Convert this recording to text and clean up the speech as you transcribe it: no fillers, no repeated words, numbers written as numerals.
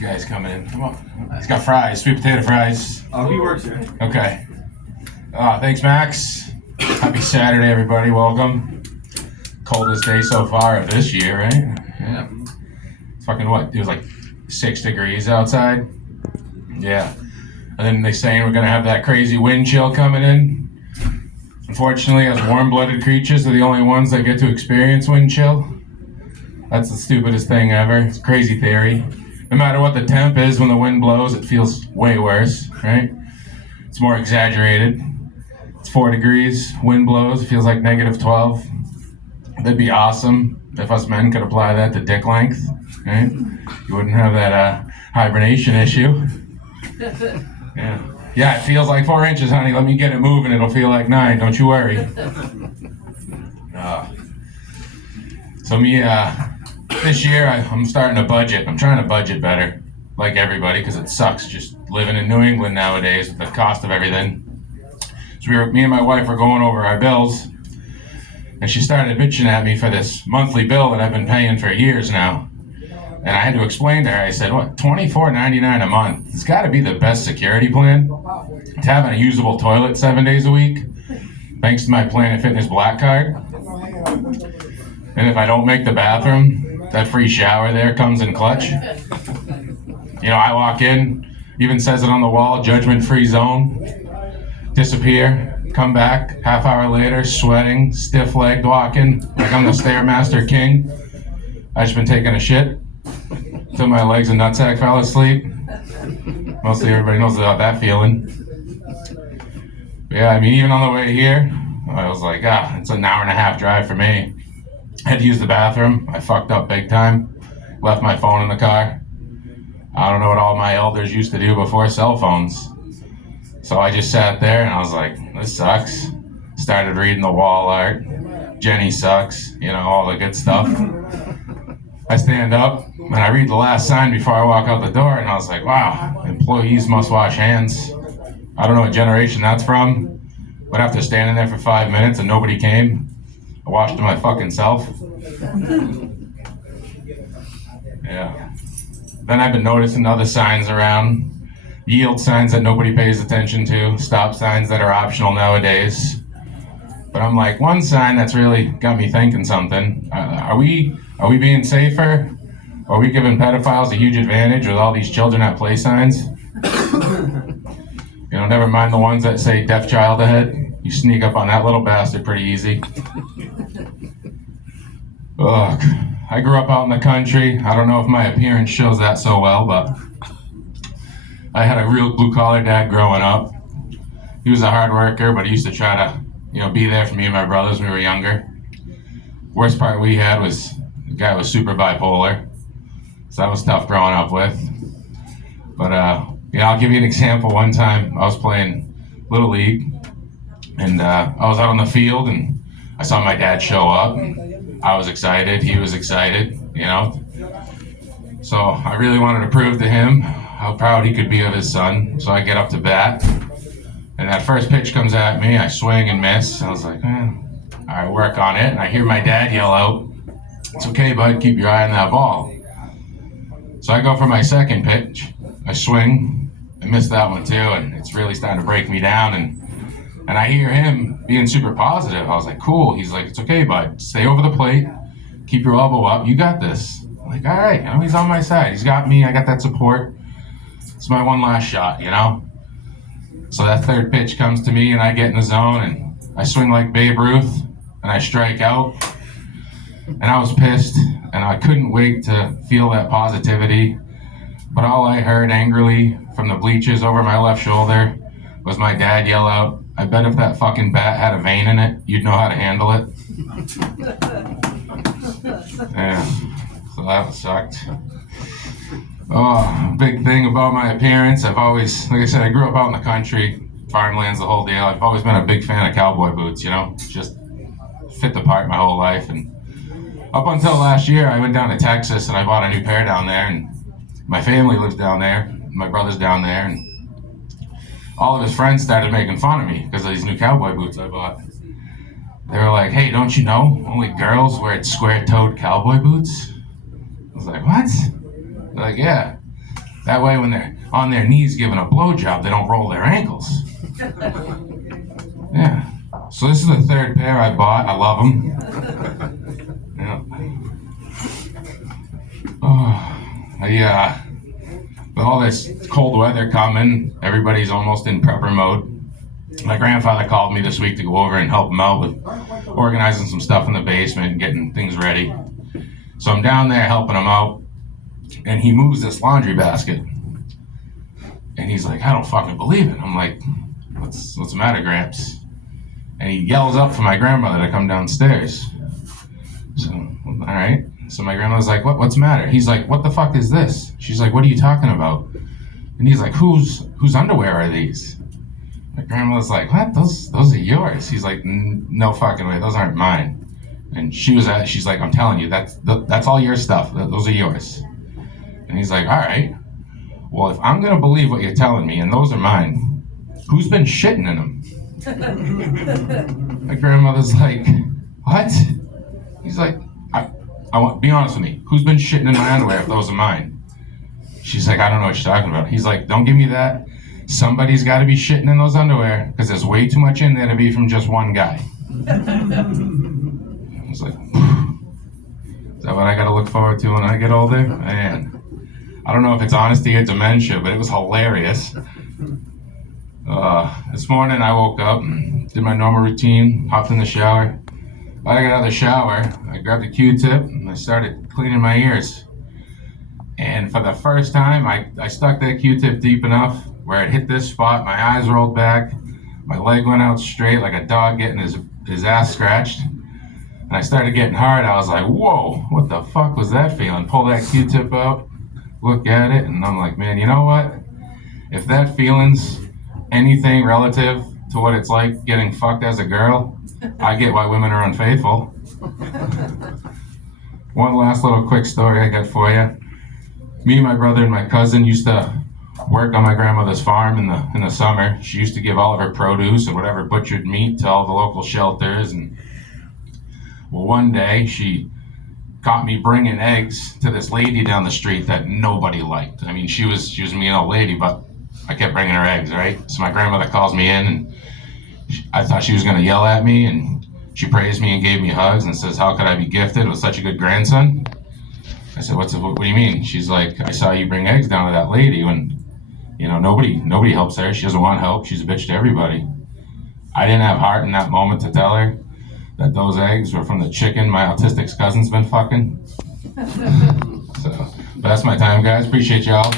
guy's coming in. Come on. He's got fries, sweet potato fries. Oh, he works here. Okay. Thanks, Max. Happy Saturday, everybody. Welcome. Coldest day so far of this year, right? Yeah. It's fucking what? It was like 6 degrees outside. Yeah. And then they're saying we're going to have that crazy wind chill coming in. Unfortunately, us warm-blooded creatures are the only ones that get to experience wind chill. That's the stupidest thing ever. It's a crazy theory. No matter what the temp is, when the wind blows, it feels way worse, right? It's more exaggerated. It's 4 degrees, wind blows, it feels like -12. That'd be awesome if us men could apply that to dick length, right? You wouldn't have that hibernation issue. Yeah, it feels like 4 inches, honey. Let me get it moving. It'll feel like 9. Don't you worry. So this year I'm starting to budget. I'm trying to budget better, like everybody, because it sucks just living in New England nowadays with the cost of everything. So me and my wife were going over our bills, and she started bitching at me for this monthly bill that I've been paying for years now. And I had to explain to her, I said, what, $24.99 a month? It's got to be the best security plan. It's having a usable toilet 7 days a week, thanks to my Planet Fitness Black Card. And if I don't make the bathroom, that free shower there comes in clutch. You know, I walk in, even says it on the wall, judgment-free zone, disappear, come back, half hour later, sweating, stiff-legged walking, like I'm the Stairmaster King. I've just been taking a shit till my legs and nutsack fell asleep. Mostly everybody knows about that feeling. But yeah, I mean, even on the way here, I was like, it's an hour and a half drive for me. I had to use the bathroom. I fucked up big time. Left my phone in the car. I don't know what all my elders used to do before cell phones. So I just sat there and I was like, this sucks. Started reading the wall art. Jenny sucks, you know, all the good stuff. I stand up and I read the last sign before I walk out the door, and I was like, wow, employees must wash hands. I don't know what generation that's from, but after standing there for 5 minutes and nobody came, I washed my fucking self. Yeah. Then I've been noticing other signs around. Yield signs that nobody pays attention to. Stop signs that are optional nowadays. But I'm like, one sign that's really got me thinking something. Are we being safer? Are we giving pedophiles a huge advantage with all these children at play signs? You know, never mind the ones that say deaf child ahead. You sneak up on that little bastard pretty easy. Ugh. I grew up out in the country. I don't know if my appearance shows that so well, but I had a real blue-collar dad growing up. He was a hard worker, but he used to try to, be there for me and my brothers when we were younger. Worst part we had was the guy was super bipolar, so that was tough growing up with. But I'll give you an example. One time I was playing Little League, and I was out on the field, and I saw my dad show up. I was excited. He was excited, So I really wanted to prove to him how proud he could be of his son. So I get up to bat, and that first pitch comes at me. I swing and miss. I was like, I work on it. And I hear my dad yell out, "It's okay, bud. Keep your eye on that ball." So I go for my second pitch. I swing. I miss that one too, and it's really starting to break me down. And I hear him being super positive. I was like, cool. He's like, "It's okay, bud. Stay over the plate. Keep your elbow up. You got this." I'm like, all right. He's on my side. He's got me. I got that support. It's my one last shot, So that third pitch comes to me, and I get in the zone, and I swing like Babe Ruth, and I strike out. And I was pissed, and I couldn't wait to feel that positivity. But all I heard angrily from the bleachers over my left shoulder was my dad yell out, "I bet if that fucking bat had a vein in it, you'd know how to handle it." Yeah, so that sucked. Oh, big thing about my appearance. I've always, like I said, I grew up out in the country, farmlands, the whole deal. I've always been a big fan of cowboy boots, just fit the part my whole life. And up until last year, I went down to Texas and I bought a new pair down there, and my family lives down there, my brother's down there, and all of his friends started making fun of me because of these new cowboy boots I bought. They were like, "Hey, don't you know only girls wear square-toed cowboy boots?" I was like, "What?" They're like, "Yeah." That way, when they're on their knees giving a blowjob, they don't roll their ankles. Yeah. So this is the third pair I bought. I love them. Yeah. Oh, yeah. With all this cold weather coming, everybody's almost in prepper mode. My grandfather called me this week to go over and help him out with organizing some stuff in the basement and getting things ready. So I'm down there helping him out, and he moves this laundry basket. And he's like, I don't fucking believe it. I'm like, what's the matter, Gramps? And he yells up for my grandmother to come downstairs. So, all right. So my grandmother's like, what's the matter? He's like, what the fuck is this? She's like, what are you talking about? And he's like, whose underwear are these? My grandmother's like, what? Those are yours. He's like, no fucking way. Those aren't mine. And she's like, I'm telling you, that's all your stuff. Those are yours. And he's like, all right. Well, if I'm going to believe what you're telling me, and those are mine, who's been shitting in them? My grandmother's like, what? He's like, I want, be honest with me. Who's been shitting in my underwear if those are mine? She's like, I don't know what you're talking about. He's like, don't give me that. Somebody's got to be shitting in those underwear because there's way too much in there to be from just one guy. I was like, is that what I got to look forward to when I get older? Man. I don't know if it's honesty or dementia, but it was hilarious. This morning I woke up, did my normal routine, hopped in the shower. I got out of the shower, I grabbed a Q-tip and I started cleaning my ears. And for the first time, I stuck that Q-tip deep enough where it hit this spot, my eyes rolled back, my leg went out straight like a dog getting his ass scratched. And I started getting hard. I was like, whoa, what the fuck was that feeling? Pull that Q-tip out, look at it, and I'm like, man, you know what? If that feeling's anything relative to what it's like getting fucked as a girl, I get why women are unfaithful. One last little quick story I got for you. Me, my brother, and my cousin used to work on my grandmother's farm in the summer. She used to give all of her produce and whatever butchered meat to all the local shelters. And well, one day she caught me bringing eggs to this lady down the street that nobody liked. I mean, she was a mean old lady, but I kept bringing her eggs, right? So my grandmother calls me in, and I thought she was going to yell at me, and she praised me and gave me hugs and says, how could I be gifted with such a good grandson? I said, what do you mean? She's like, I saw you bring eggs down to that lady when, nobody helps her. She doesn't want help. She's a bitch to everybody. I didn't have heart in that moment to tell her that those eggs were from the chicken my autistic cousin's been fucking. But that's my time, guys. Appreciate y'all.